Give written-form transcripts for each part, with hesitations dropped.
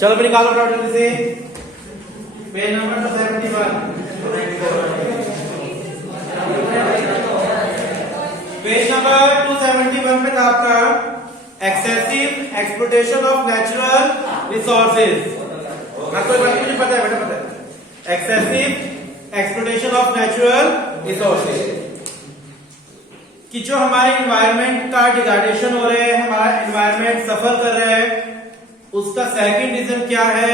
चलो फिर निकालो टोटल से पेज नंबर 71। पेज नंबर 271 पे था आपका excessive exploitation of natural resources. आपको मुझे पता है बेटा, पता है excessive exploitation of natural resources कि जो हमारे एनवायरनमेंट का डिग्रेडेशन हो रहा है, हमारा एनवायरनमेंट सफर कर रहा है, उसका सेकंड रीजन क्या है?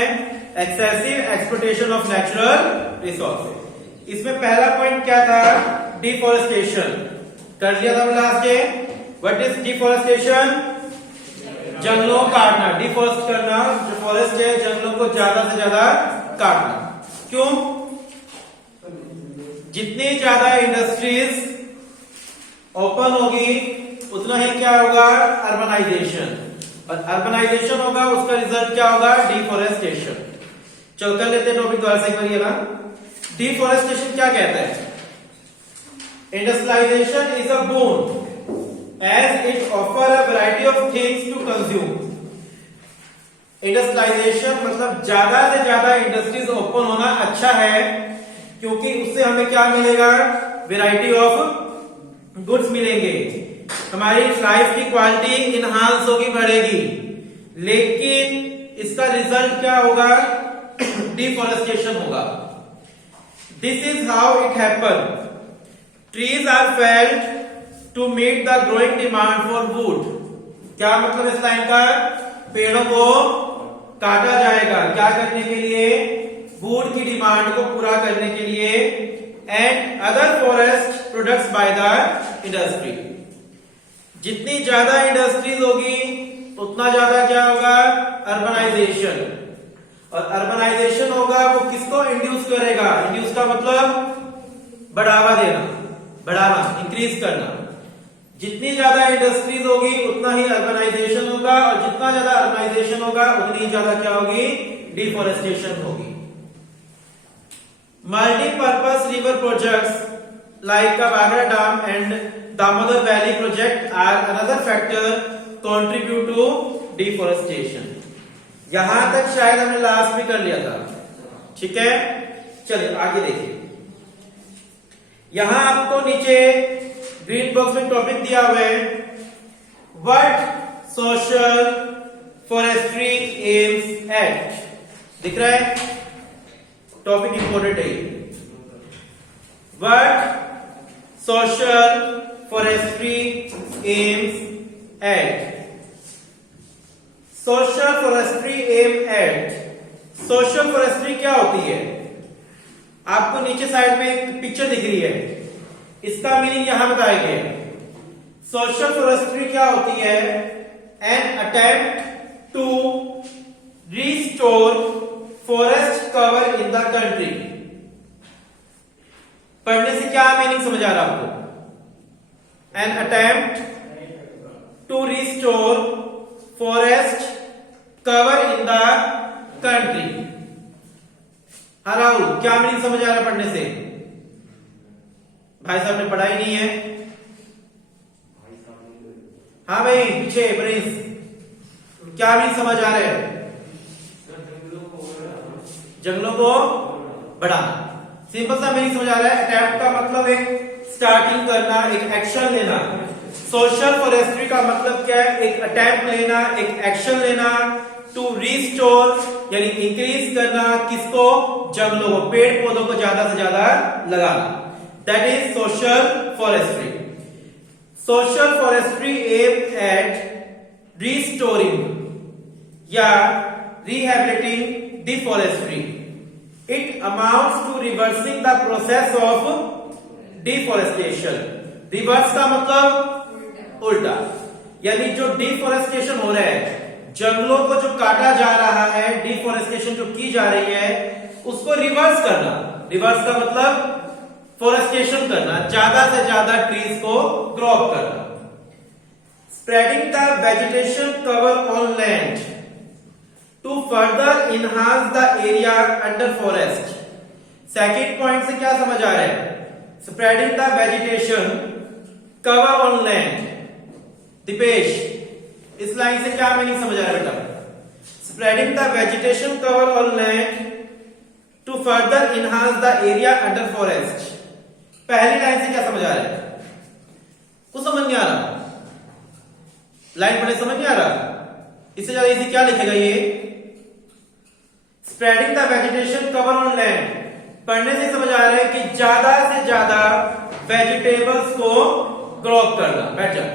Excessive exploitation of natural resources. इसमें पहला पॉइंट क्या था? डिफॉरेस्टेशन। कर लिया था लास्ट के। What is deforestation? जंगलों को काटना, डिफॉरेस्ट करना। जो फॉरेस्ट है, जंगलों को ज्यादा से ज्यादा काटना। क्यों? जितनी ज्यादा इंडस्ट्रीज ओपन होगी उतना ही क्या होगा? अर्बनाइजेशन। और अर्बनाइजेशन होगा, उसका रिजल्ट क्या होगा? डिफॉरेस्टेशन। चल कर लेते हैं टॉपिक दोबारा से करिएगा। डिफॉरेस्टेशन क्या कहता है? Industrialisation is a boon as it offer a variety of things to consume। Industrialisation मतलब ज्यादा से ज्यादा इंडस्ट्रीज ओपन होना अच्छा है, क्योंकि उससे हमें क्या मिलेगा? वैरायटी ऑफ गुड्स मिलेंगे, हमारी लाइफ की क्वालिटी इनहांस होगी, बढ़ेगी। लेकिन इसका रिजल्ट क्या होगा? डिफॉरेस्टेशन होगा। This is how it happen. Trees are felled to meet the growing demand for wood. क्या मतलब इस लाइन का? पेड़ों को काटा जाएगा क्या करने के लिए? वुड की डिमांड को पूरा करने के लिए। And other forest products by the industry. जितनी ज्यादा इंडस्ट्रीज होगी उतना ज्यादा क्या होगा? अर्बनाइजेशन। और अर्बनाइजेशन होगा वो किसको इंड्यूस करेगा? इंड्यूस का मतलब बढ़ावा देना, बढ़ाना, इंक्रीज करना। जितनी ज्यादा इंडस्ट्रीज होगी उतना ही अर्बनाइजेशन होगा, और जितना ज्यादा अर्बनाइजेशन होगा उतनी ज्यादा क्या होगी? डिफॉरेस्टेशन होगी। Multipurpose river projects like Kabagra Dam and Damodar Valley project are another factor contribute to deforestation। यहां तक शायद हमने लास्ट में कर लिया था, ठीक है। चलिए आगे देखिए। यहां आपको नीचे ग्रीन बॉक्स में टॉपिक दिया हुआ है, what social forestry aims at. दिख रहा है? टॉपिक इंपॉर्टेंट है। What social forestry aims at. Social forestry aim at. Social forestry क्या होती है? आपको नीचे साइड में एक पिक्चर दिख रही है, इसका मीनिंग यहां बताया गया है। सोशल फॉरेस्ट्री क्या होती है? An attempt to restore forest cover in the country. पढ़ने से क्या मीनिंग समझ आ रहा है आपको? An attempt to restore forest cover in the country. हाँ राहुल, क्या मीनिंग समझ आ रहा है पढ़ने से? भाई साहब ने पढ़ा ही नहीं है। हाँ भाई पीछे प्रिंस, क्या मीनिंग समझ आ रहा है? जंगलों को बढ़ाना। सिंपल सा मीनिंग समझ आ रहा है। अटेम्प्ट का मतलब एक स्टार्टिंग करना, एक एक्शन लेना। सोशल फॉरेस्ट्री का मतलब क्या है? एक अटेम्प्ट लेना, एक एक्शन लेना। टू रिस्टोर यानी इंक्रीज करना, किसको? जंगलों को, पेड़ पौधों को ज्यादा से ज्यादा लगाना। That is social forestry. Social forestry aim at restoring या rehabilitating the forestry. It amounts to reversing the process of deforestation। Reverse का मतलब उल्टा, यानी जो डिफॉरेस्टेशन हो रहा है, जंगलों को जो काटा जा रहा है, डिफॉरेस्टेशन जो की जा रही है, उसको रिवर्स करना। रिवर्स का मतलब फॉरेस्टेशन करना, ज्यादा से ज्यादा ट्रीज को क्रॉप करना। Spreading the vegetation cover on land to further enhance the area under forest। Second point से क्या समझ आ रहा है? Spreading the vegetation cover on land। Dipesh, इस लाइन से क्या मीनिंग समझ आ रहा है बेटा? spreading the vegetation cover on land to further enhance the area under forest। पहली लाइन से क्या समझ आ रहा है? कुछ समझ नहीं आ रहा? लाइन पढ़े समझ नहीं आ रहा? इससे ज्यादा इजी क्या लिखेगा ये? Spreading the vegetation cover on land, पढ़ने से समझ आ रहा है कि ज्यादा से ज्यादा वेजिटेबल्स को ग्रो अप करना, बेटर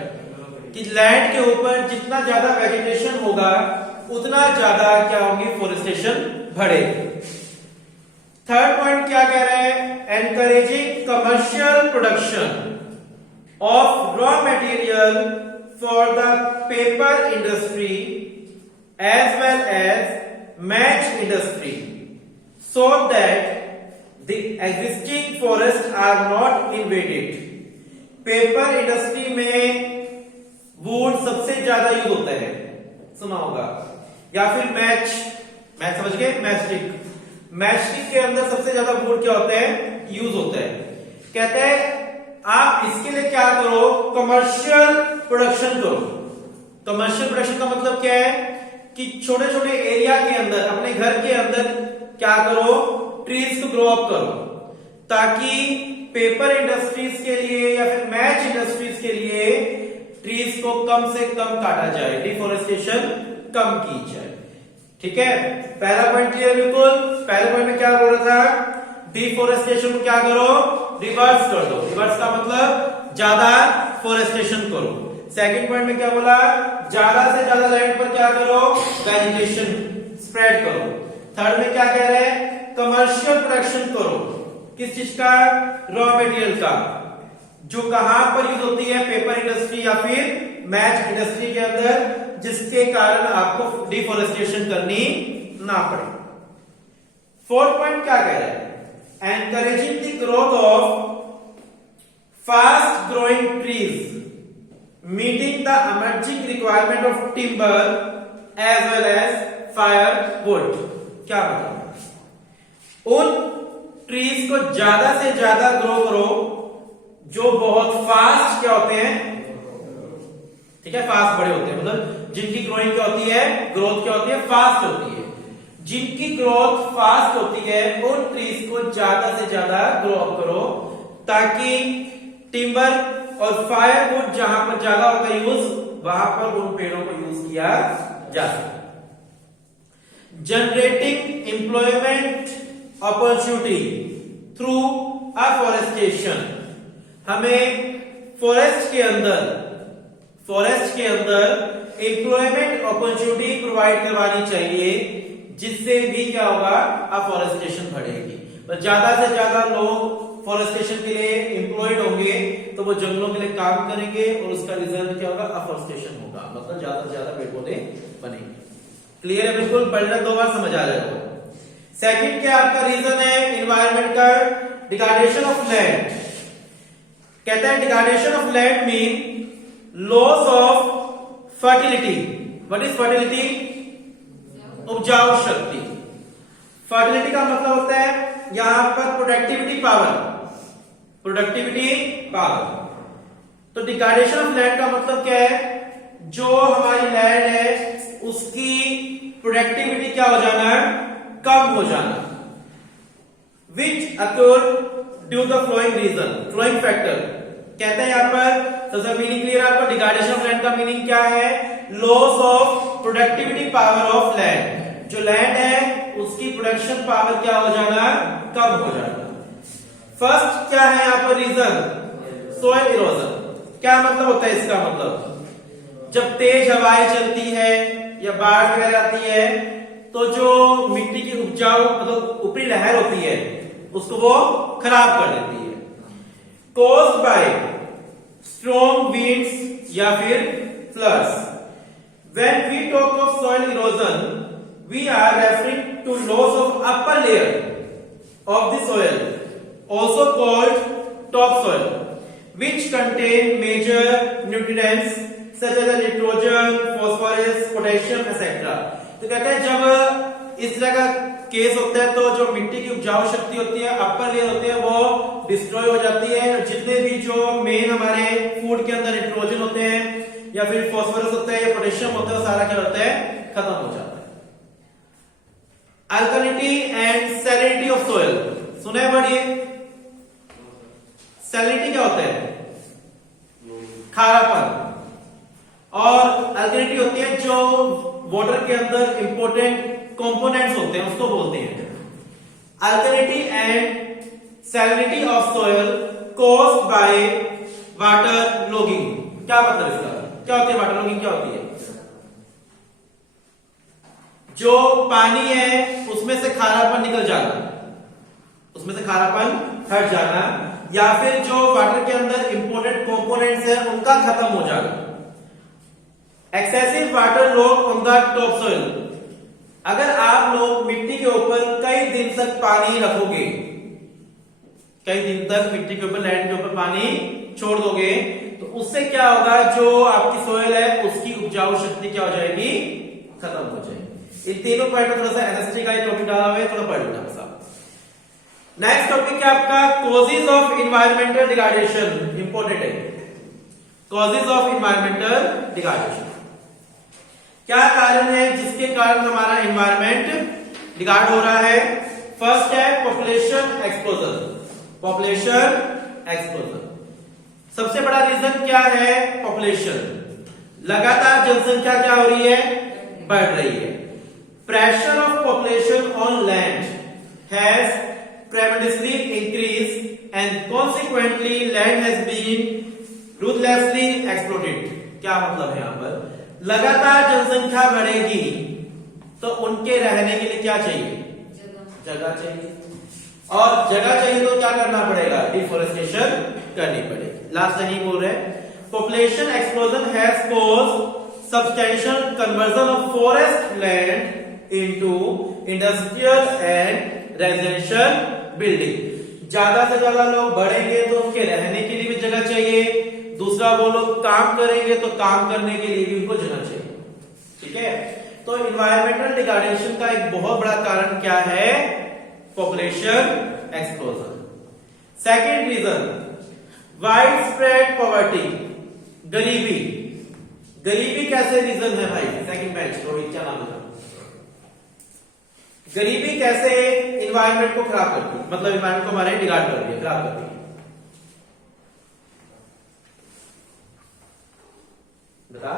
कि लैंड के ऊपर जितना ज्यादा वेजिटेशन होगा उतना ज्यादा क्या होगी? फोरेस्टेशन बढ़ेगी। थर्ड पॉइंट क्या कह रहे हैं? Encouraging commercial production of raw material for the paper industry as well as match industry so that the existing forests are not invaded। Paper industry में वुड सबसे ज्यादा यूज होता है, सुना होगा, या फिर मैच समझ गए? मैचस्टिक के अंदर सबसे ज्यादा वुड क्या होता है? यूज होता है। कहते हैं आप इसके लिए क्या करो? कमर्शियल प्रोडक्शन करो। कमर्शियल प्रोडक्शन का मतलब क्या है कि छोटे छोटे एरिया के अंदर, अपने घर के अंदर क्या करो? ट्रीज को ग्रो अप करो, ताकि पेपर इंडस्ट्रीज के लिए या फिर मैच इंडस्ट्रीज के लिए ट्रीज को कम से कम काटा जाए, डिफोरेस्टेशन कम की जाए। ठीक है, पहला पॉइंट क्लियर? बिल्कुल। पहले पॉइंट में क्या बोल रहा था? डिफोरेस्टेशन को क्या करो? रिवर्स कर दो। रिवर्स का मतलब ज्यादा फोरेस्टेशन करो। सेकंड पॉइंट में क्या बोला? ज्यादा से ज्यादा लैंड पर क्या करो? वेजिटेशन स्प्रेड करो। थर्ड में क्या कह रहे हैं? कमर्शियल प्रोडक्शन करो। किस चीज का? रॉ मटेरियल का, जो कहां पर यूज होती है? पेपर इंडस्ट्री या फिर मैच इंडस्ट्री के अंदर, जिसके कारण आपको डिफोरेस्टेशन करनी ना पड़े। फोर्थ पॉइंट क्या कह रहे हैं? Encouraging the growth of fast growing trees meeting the emerging requirement of timber as well as firewood. क्या मतलब? उन ट्रीज को ज्यादा से ज्यादा ग्रो करो जो बहुत फास्ट क्या होते हैं? ठीक है, फास्ट बड़े होते हैं, मतलब जिनकी ग्रोइंग क्या होती है? ग्रोथ क्या होती है? फास्ट होती है। जिनकी ग्रोथ फास्ट होती है उन ट्रीज को ज्यादा से ज्यादा ग्रो अप करो, ताकि टिम्बर और फायरवुड जहां पर ज्यादा होता है यूज, वहां पर उन पेड़ों को यूज किया जा सके। Generating employment opportunity through afforestation, हमें फॉरेस्ट के अंदर एम्प्लॉयमेंट अपॉर्चुनिटी प्रोवाइड करवानी चाहिए, जिससे भी क्या होगा? अफॉरेस्टेशन बढ़ेगी। तो ज्यादा से ज्यादा लोग फॉरेस्टेशन के लिए एम्प्लॉयड होंगे तो वो जंगलों के लिए काम करेंगे और उसका रिजल्ट क्या होगा? अफॉरेस्टेशन होगा, मतलब ज्यादा से ज्यादा पेड़ पौधे बनेंगे। क्लियर है? बिल्कुल। पढ़ना 2 बार समझ आ जाएगा। सेकंड क्या आपका रीजन है? एनवायरमेंट का डिग्रेडेशन ऑफ लैंड। कहता है degradation of land mean loss of fertility. What is fertility? उपजाऊ शक्ति। फर्टिलिटी का मतलब होता है यहां पर प्रोडक्टिविटी पावर। तो डिग्रेडेशन ऑफ लैंड का मतलब क्या है? जो हमारी लैंड है उसकी प्रोडक्टिविटी क्या हो जाना? कम हो जाना। Which occur due the flowing reason, flowing factor. कहते हैं यहां पर, तो सर मीनिंग क्लियर आपको? डिग्रेडेशन ऑफ लैंड का मीनिंग क्या है? Loss of productivity power of land. जो लैंड है उसकी प्रोडक्शन पावर क्या हो जाना? कम हो जाना। फर्स्ट क्या है यहां पर रीजन? Soil erosion. क्या मतलब होता है इसका? मतलब जब तेज हवाएं चलती है या बाढ़ वगैरह आती है तो जो मिट्टी की उपजाऊ मतलब ऊपरी लहर होती है उसको वो खराब कर देती है। कॉज्ड बाय स्ट्रॉन्ग विंड्स या फिर floods. When we talk of soil erosion, we are referring to loss of upper layer of the soil, also called topsoil, which contain major nutrients such as nitrogen, phosphorus, potassium, etc. तो कहते हैं जब इस तरह का case होता है तो जो मिट्टी की उपजाऊ शक्ति होती है, अपर लेयर होती है, वो डिस्ट्रॉय हो जाती है। जितने भी जो मेन हमारे फूड के अंदर नाइट्रोजन होते हैं या फिर फास्फोरस होता है या पोटेशियम होता है, वो सारा क्या होता है? खत्म हो जाता है। Alkalinity and salinity of soil, सुना है वर्ड ये? सैलिनिटी क्या होता है? खारापन। और अल्कलिनिटी होती है जो वाटर के अंदर इंपॉर्टेंट कंपोनेंट्स होते हैं उसको बोलते हैं। Alkalinity and salinity of soil caused by water logging, क्या मतलब इसका? क्या होती है वाटर लॉगिंग? क्या होती है? जो पानी है उसमें से खारापन निकल जाना, उसमें से खारापन हट जाना, या फिर जो वाटर के अंदर इंपोर्टेंट कंपोनेंट्स हैं उनका खत्म हो जाना। Excessive water log on the top soil, अगर आप लोग मिट्टी के ऊपर कई दिन तक पानी रखोगे, कई दिन तक मिट्टी के ऊपर, लैंड के ऊपर पानी छोड़ दोगे, तो उससे क्या होगा? जो आपकी सोइल है उसकी उपजाऊ शक्ति क्या हो जाएगी? खत्म हो जाएगी। इन तीनों पॉइंट में थोड़ा सा एनएसटी का टॉपिक डाला हुआ है, थोड़ा पढ़ लेना बस आप। नेक्स्ट टॉपिक है आपका causes of environmental degradation, important है। कॉजेज ऑफ एनवायरमेंटल डिग्रेडेशन, क्या कारण है जिसके कारण हमारा एनवायरमेंट डिग्रेड हो रहा है? फर्स्ट है पॉपुलेशन एक्सप्लोजन, पॉपुलेशन एक्सप्लोजन। सबसे बड़ा रीजन क्या है? पॉपुलेशन। लगातार जनसंख्या क्या हो रही है? बढ़ रही है। Pressure of population on land has tremendously increased and consequently land has been ruthlessly exploited। क्या मतलब है यहां पर? लगातार जनसंख्या बढ़ेगी तो उनके रहने के लिए क्या चाहिए? जगह चाहिए, और जगह चाहिए तो क्या करना पड़ेगा? डिफोरेस्टेशन करनी पड़ेगी। लास्ट लाइन बोल रहे हैं population explosion has caused substantial conversion of forest land into industrial and residential building. ज्यादा से ज्यादा लोग बढ़ेंगे तो उनके रहने के लिए भी जगह चाहिए, दूसरा वो लोग काम करेंगे तो काम करने के लिए भी उनको जगह चाहिए। ठीक है, तो इन्वायरमेंटल डिग्रेडेशन का एक बहुत बड़ा कारण क्या है? Population explosion. Second reason wide spread poverty, गरीबी। गरीबी कैसे रीजन है भाई? सेकंड बेंच रोहित, क्या नाम है? गरीबी कैसे इन्वायरमेंट को खराब करती है, मतलब इन्वायरमेंट को हमारे डिग्रेड करती है, खराब करती है? बता,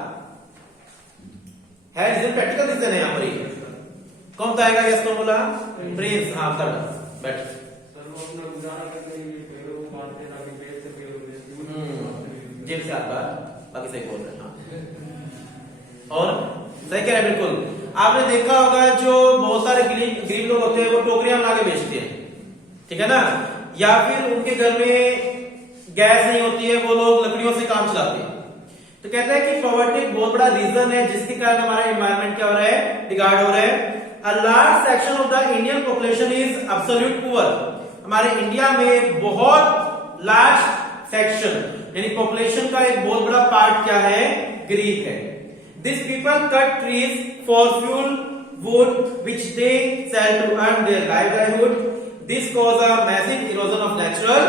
है रीजन, प्रैक्टिकल रीजन है यहां पर। कौन बताएगा? यस तो बोला प्रिंस। हाँ कर बैठ। जेल से आता है, बाकी सही बोल रहे हैं। हाँ। और सही कह रहे हैं बिल्कुल। आपने देखा होगा जो बहुत सारे गरीब लोग होते हैं वो टोकरियां बना के बेचते हैं, ठीक है ना, या फिर उनके घर में गैस नहीं होती है, वो लोग लकड़ियों से काम चलाते हैं। तो कहते हैं कि पॉवर्टी बहुत बड़ा रीजन है जिसके कारण हमारा एनवायरमेंट क्या हो रहा है? डिग्रेड हो रहा है। A large section of the Indian population is absolute poor. हमारे इंडिया में बहुत लार्ज सेक्शन यानी पॉपुलेशन का एक बहुत बड़ा पार्ट क्या है? गरीब है। These people cut trees for fuel, wood, which they sell to earn their livelihood. This cause a massive erosion of natural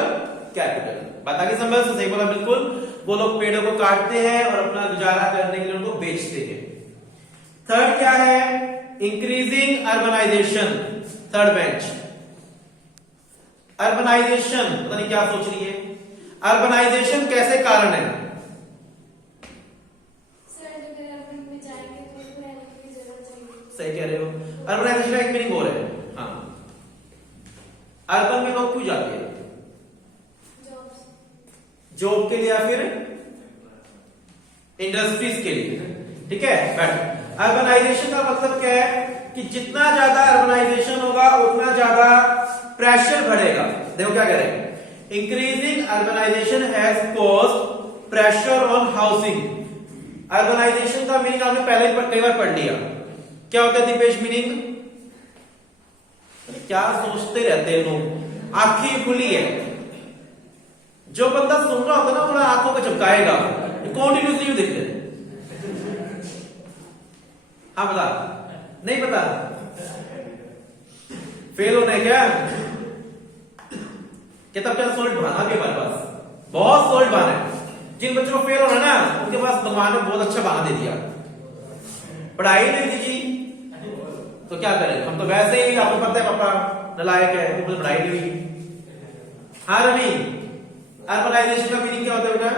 capital। बता के समझ सही बोला बिल्कुल। वो लोग पेड़ों को काटते हैं और अपना गुजारा करने के लिए उनको बेचते हैं। थर्ड क्या है? Increasing urbanisation. Third bench, urbanisation, पता नहीं क्या सोच रही है? अर्बनाइजेशन कैसे कारण है? सही कह रहे हो। अर्बनाइजेशन का एक मीनिंग और है। हाँ, अर्बन में लोग क्यों जाते हैं? जॉब के लिए या फिर इंडस्ट्रीज के लिए। ठीक है, बट अर्बनाइजेशन का मतलब क्या है? कि जितना ज्यादा अर्बनाइजेशन होगा उतना ज्यादा प्रेशर बढ़ेगा। देखो क्या करें, increasing urbanisation has caused pressure on housing. Urbanisation का मीनिंग आपने पहले कई बार पढ़ लिया। क्या होता है दीपेश मीनिंग? क्या सोचते रहते हैं लोग? आंखें खुली है। जो बंदा सुन रहा होता है ना थोड़ा आंखों को झपकाएगा, कंटिन्यूसली दिखते हैं। हाँ बता, नहीं पता? फेल होना है क्या? किताब का सॉल्ट बनाना भी हमारे पास बहुत सॉल्ट बहाना है। जिन बच्चों को फेल होना ना उनके पास भगवान ने बहुत अच्छा बहाना दे दिया। पढ़ाई नहीं थी जी तो क्या करें, हम तो वैसे ही आपको पता है पापा नलायक है, ऊपर पढ़ाई नहीं हुई। हाँ रवि, अर्बनाइजेशन का मीनिंग क्या होता है बेटा?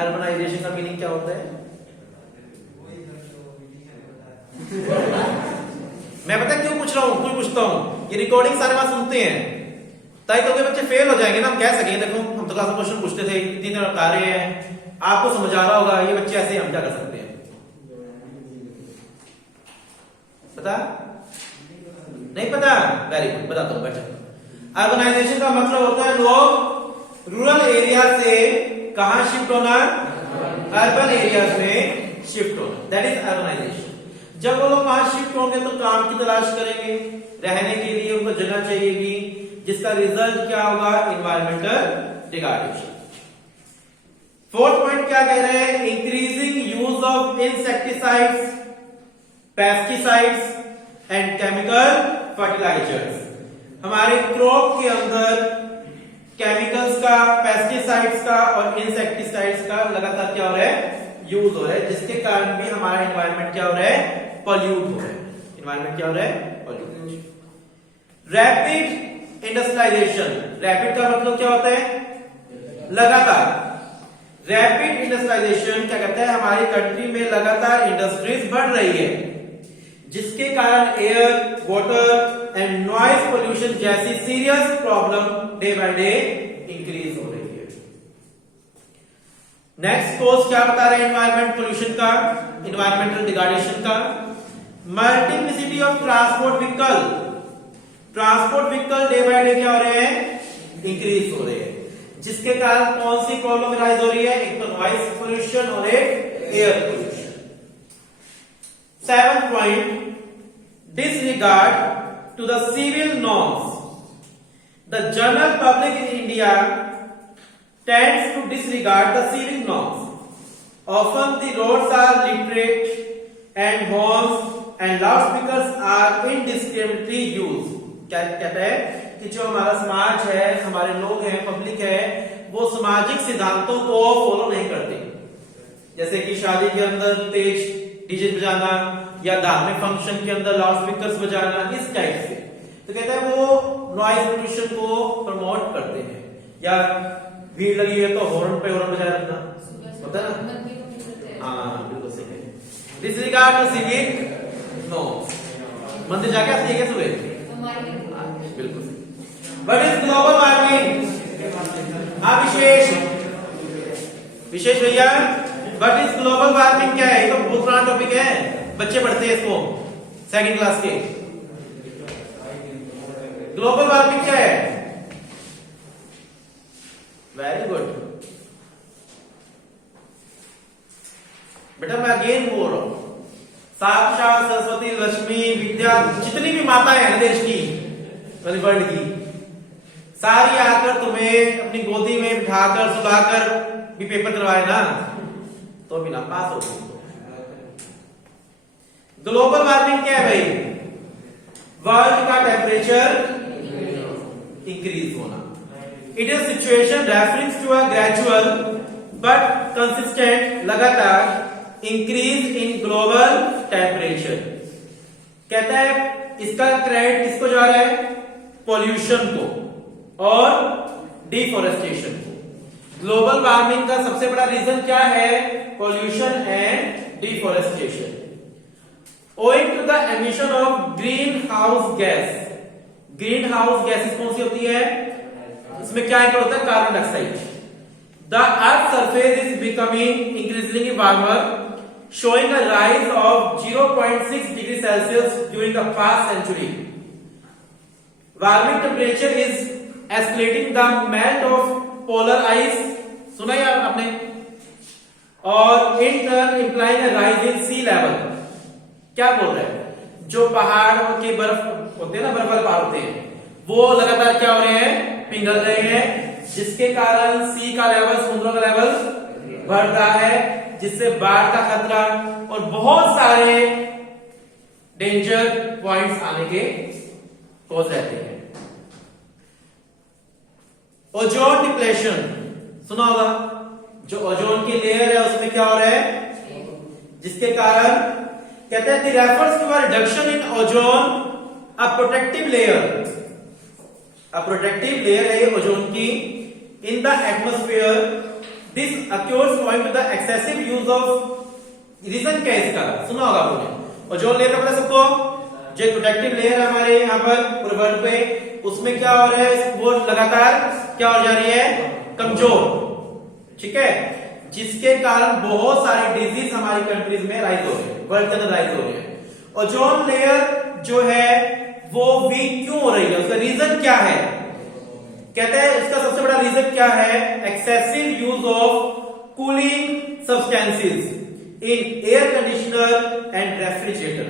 अर्बनाइजेशन का मीनिंग क्या होता है? मैं पता है क्यों पूछ रहा हूं, क्यों पूछता हूं, ये रिकॉर्डिंग सारे बात सुनते हैं ताकि तो बच्चे फेल हो जाएंगे ना, हम कह सकें देखो हम तो क्लास में क्वेश्चन पूछते थे, इतनी देर बता रहे हैं, आपको समझ आ रहा होगा ये बच्चे ऐसे हम क्या कर सकते हैं, पता नहीं पता? वेरी गुड, बताता हूं बच्चा। अर्बनाइजेशन का मतलब होता है लोग रूरल एरिया से कहां शिफ्ट होना, अर्बन एरिया में शिफ्ट होना, दैट इज अर्बनाइजेशन। जब वो लोग वहां शिफ्ट होंगे तो काम की तलाश करेंगे, रहने के लिए उनको जगह चाहिएगी, जिसका रिजल्ट क्या होगा, एनवायरमेंटल डिग्रेडेशन। फोर्थ पॉइंट क्या कह रहे हैं, increasing use of insecticides, pesticides and chemical fertilisers. हमारे क्रॉप के अंदर केमिकल्स का, पेस्टिसाइड्स का और इंसेक्टिसाइड्स का लगातार क्या हो रहा है, यूज हो रहा है, जिसके कारण भी हमारा एनवायरमेंट क्या हो रहा है, पॉल्यूट हो रहा है। एनवायरमेंट क्या हो रहा है, पॉल्यूट। रैपिड इंडस्ट्रियलाइजेशन, रैपिड का मतलब क्या होता है, लगातार। रैपिड इंडस्ट्रियलाइजेशन क्या कहता है, हमारी कंट्री में लगातार इंडस्ट्रीज बढ़ रही है, जिसके कारण air, water and noise pollution जैसी serious problem day by day increase हो रही है। नेक्स्ट कोर्स क्या बता रहे हैं एनवायरमेंट पोल्यूशन का, एनवायरमेंटल डिग्रेडेशन का, multiplicity of transport vehicle. Transport vehicle day by day क्या हो रहे हैं, इंक्रीज हो रहे हैं, जिसके कारण कौन सी प्रॉब्लम राइज हो रही है, एक तो नॉइज पोल्यूशन और एक air pollution. 7th point, disregard to the civil norms. The general public in India tends to disregard the civil norms. Often the roads are littered and homes and loudspeakers are indiscriminately used. क्या कहता है कि जो हमारा समाज है, हमारे लोग हैं, पब्लिक है, वो सामाजिक सिद्धांतों को फॉलो नहीं करते, जैसे कि शादी के अंदर तेज डीजे बजाना या धार्मिक फंक्शन के अंदर लाउड स्पीकर्स बजाना, इस टाइप से। तो कहता है वो नॉइज पोल्यूशन को प्रमोट करते हैं, या भीड़ लगी है तो हॉर्न पे हॉर्न बजाय रखना होता है ना। हाँ बिल्कुल सही। डिसरिगार्ड टू सिविक नॉर्म्स, मंदिर जाके आते हैं सुबह, बिल्कुल सही। What is global warming? हाँ विशेष भैया, व्हाट इज ग्लोबल वार्मिंग क्या है, ये तो बहुत पुराना टॉपिक है, बच्चे पढ़ते हैं इसको सेकंड क्लास के। ग्लोबल वार्मिंग क्या है, वेरी गुड बेटा, मैं अगेन बोल रहा हूं, साक्षात सरस्वती, लक्ष्मी, विद्या, जितनी भी माताएं हैं देश की, वर्ल्ड की, सारी आकर तुम्हें अपनी गोदी में बिठाकर सुलाकर भी पेपर करवाए ना, तो भी ना पास हो गई। ग्लोबल वार्मिंग क्या है भाई, वर्ल्ड का टेम्परेचर इंक्रीज होना। It is situation referring to a gradual but consistent, लगातार इंक्रीज इन ग्लोबल टेम्परेचर। कहता है इसका क्रेडिट किसको जा रहा है, पॉल्यूशन को और डिफॉरेस्टेशन को। ग्लोबल वार्मिंग का सबसे बड़ा रीजन क्या है, pollution and deforestation. Owing to the emission of greenhouse gas, greenhouse gases कौन सी होती है, इसमें क्या इंक्लूड होता है, carbon dioxide. The earth surface is becoming increasingly warmer, showing a rise of 0.6 degrees Celsius during the past century. Warming temperature is escalating the melt of polar ice, सुना है आपने, और in turn implying a rise in sea level। क्या बोल रहे हैं, जो पहाड़ के बर्फ होते हैं ना, बर्फ वाले पहाड़ होते हैं, वो लगातार क्या हो रहे हैं, पिघल रहे हैं, जिसके कारण सी का लेवल, समुद्र का लेवल बढ़ रहा है, जिससे बाढ़ का खतरा और बहुत सारे डेंजर पॉइंट्स आने के कॉज रहते हैं। ओजोन डिप्लेशन सुना होगा, जो ओजोन की लेयर है उसमें क्या हो रहा है, जिसके कारण कहते हैं refers to a reduction in ozone a protective layer है ओजोन की in the atmosphere. This occurs point to the excessive use of, reason क्या है इसका सुना होगा आपने। ओजोन लेयर का पता सबको, जो प्रोटेक्टिव लेयर हमारे यहाँ पर पूरे वर्ल्ड पे, उसमें क्या हो रहा है, वो लगातार क्या हो जा रही है, कमजोर, ठीक है, जिसके कारण बहुत सारी डिजीज हमारी कंट्रीज में राइज हो रही है, वर्ल्ड के अंदर राइज हो रही है। ओजोन लेयर जो है वो वीक क्यों हो रही है, उसका रीजन क्या है, कहते हैं उसका सबसे बड़ा रीजन क्या है, excessive use of cooling substances in air conditioner and refrigerator.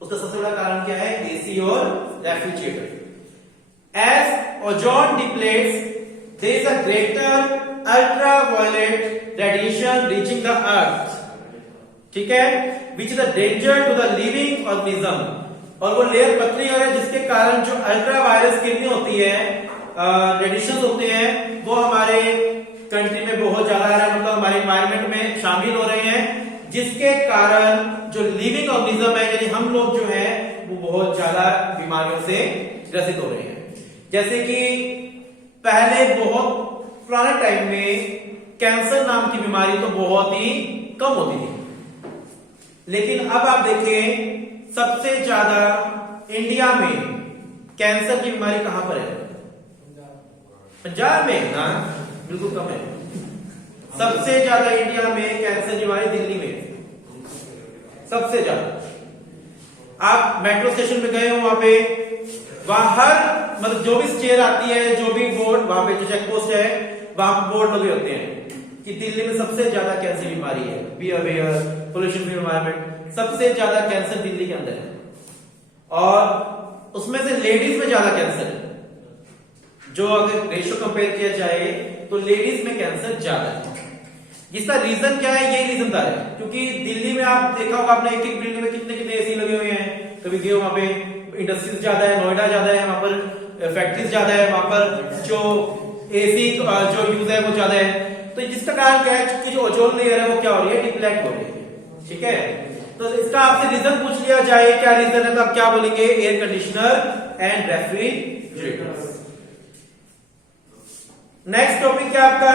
उसका सबसे बड़ा कारण क्या है, एसी और refrigerator. As ozone depletes there is a greater ultraviolet radiation reaching the earth, ठीक है, which is a danger to the living organism. और वो लेयर पतली हो रही है जिसके कारण जो अल्ट्रावायलेट किरणें होती है, रेडिएशन होते हैं, वो हमारे कंट्री में बहुत ज्यादा आ रहा है, मतलब हमारे एनवायरमेंट में शामिल हो रहे हैं, जिसके कारण जो लिविंग ऑर्गेनिज्म है यानी हम लोग जो है वो बहुत ज्यादा बीमारियों से ग्रसित हो रहे हैं। जैसे कि पहले बहुत पुराने टाइम में कैंसर नाम की बीमारी तो बहुत ही कम होती थी, लेकिन अब आप देखें सबसे ज्यादा इंडिया में कैंसर की बीमारी कहां पर है, पंजाब में ना, बिल्कुल कम है। सबसे ज्यादा इंडिया में कैंसर की बीमारी दिल्ली में सबसे ज्यादा। आप मेट्रो स्टेशन पे गए हो, वहां पे हर मतलब जो भी स्टेयर आती है, जो भी बोर्ड वहां पे जो चेक पोस्ट है वहां बोर्ड लगे होते हैं कि दिल्ली में सबसे ज्यादा कैंसर बीमारी है, be aware, pollution free environment, सबसे ज्यादा कैंसर दिल्ली के अंदर है। और उसमें से लेडीज में ज्यादा कैंसर है, जो अगर रेशियो कंपेयर किया जाए तो लेडीज में कैंसर ज्यादा है। इसका रीजन क्या है, यही रीजन था, क्योंकि दिल्ली में आप देखा होगा आपने एक एक बिल्डिंग में कितने कितने एसी लगे हुए हैं, कभी गए वहां पे इंडस्ट्रीज ज्यादा है, नोएडा ज्यादा है, वहां पर फैक्ट्रीज ज्यादा है, वहां पर जो एसी जो यूज है वो ज्यादा है। तो जिसका कारण क्या है कि जो ओजोन लेयर है वो क्या हो रही है, डिप्लेट हो रही है, ठीक है। तो इसका आपसे रीजन पूछ लिया जाए क्या रीजन है, तो आप क्या बोलेंगे, air conditioner and refrigerator. Next topic क्या आपका,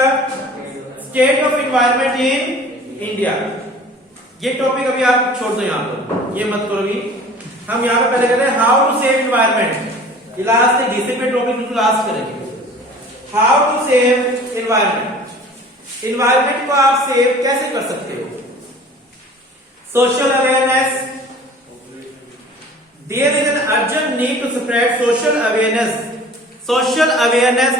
state of environment in India. ये टॉपिक अभी आप छोड़ दो, यहां पर ये मत करो अभी। हम यहां पे पहले करें how to save environment, last है डिसिप्लिन टॉपिक बिल्कुल लास्ट करेंगे। How to save environment, environment को आप सेव कैसे कर सकते हो। Social awareness, there is an urgent need to spread social awareness. Social awareness